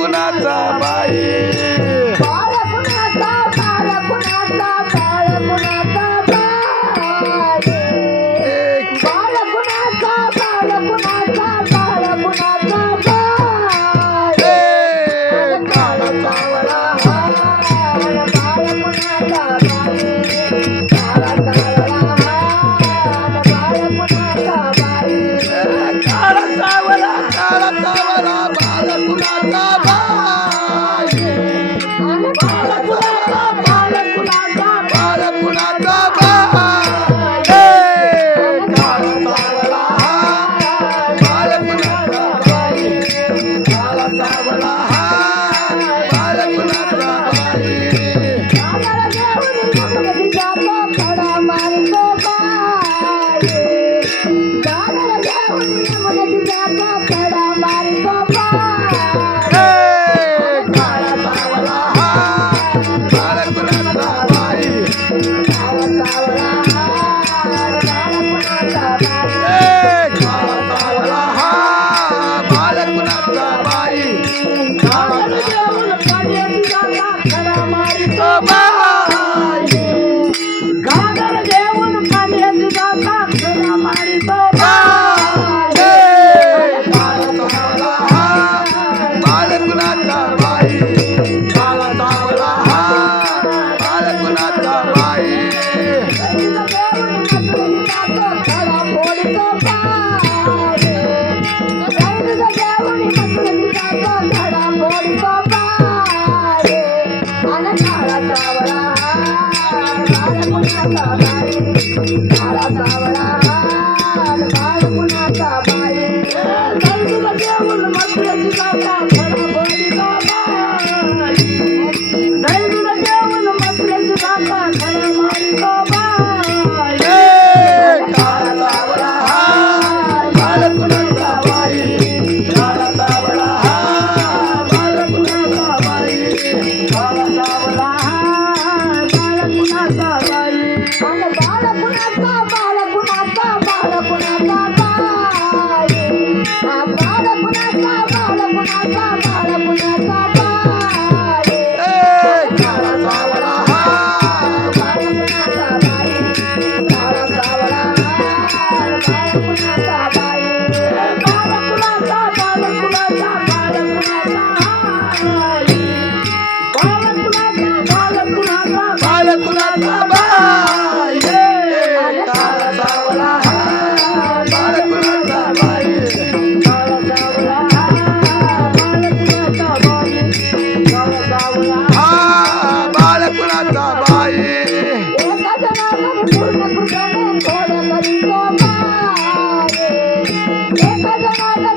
कुणाचा बाई. ए, काळा భజనాలు